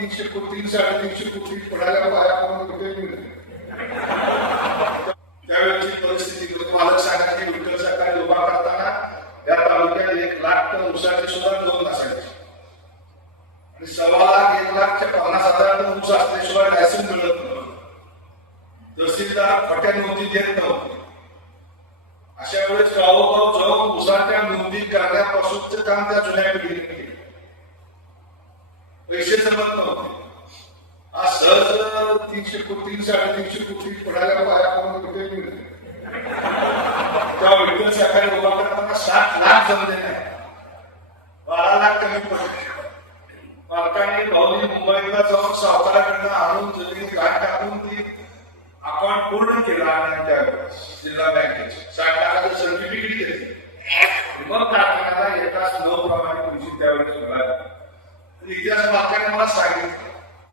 300 कोटी 350 कोटी पडायला पाया करून कुठे मिळते त्यावेळेची परिस्थिती मालक सांगायची विठ्ठल सरकार उभा करताना या तालुक्यात 1 लाख टन ऊसाची सुद्धा नोंद असायची आणि 1.25 लाख 1,50,000 टन ऊस असल्याशिवाय लायसन्स मिळत नव्हतं. तहसीलदार खोट्या नोंदी देत नव्हते. अशा वेळेस गावोगाव जाऊन ऊसाच्या नोंदी करण्यापासूनच काम त्या जुन्या पिढीने केले. पैसे जमत नव्हते. आज सहज 300 कोटी 350 कोटी पडायला पाया करून कुठे मिळते त्या विठ्ठल सरकार उभा करताना 7 लाख जमले नाही, 12 लाख कमी पडले. मालकाने भाऊनी मुंबईला जाऊन सावकाराकडनं आणून जमिनीत गाठ टाकून ती अकाउंट पूर्ण केला आणि त्या जिल्हा बँकेचे 60 लाखाचं सर्टिफिकेट घेतलं. मग कारखान्याला एकाच 9 प्रमाणे पैसे त्यावेळेस मिळाले. इतिहास मालकाने मला सांगितलं